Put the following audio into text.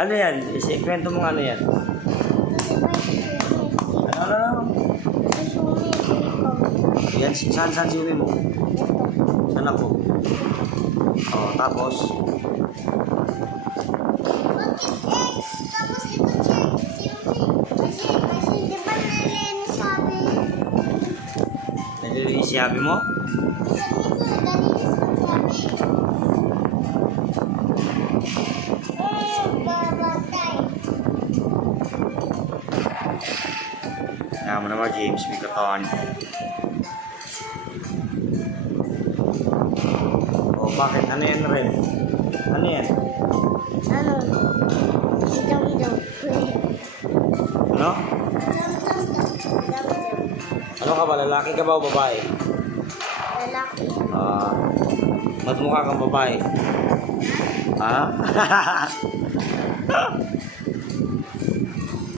Ano yan? Kwento mo nga ano yan? Ano? Yan, saan si uwi mo? Saan ako? Oh, tapos? Tapos ito check si Uwi. Kasi di ba nalinis sabi? Nalilinis si Abby mo? Sabi ko, nalinis ko sabi. Babatay. Kaya mo naman, James, may katawan. Oh, bakit? Ano yan rin? Ano yan? Ano? Si Dom-Dom. Ano? Dom-Dom. Ano ka ba? Lalaki ka ba o babae? Lalaki. Mas mukha kang babae. Ha?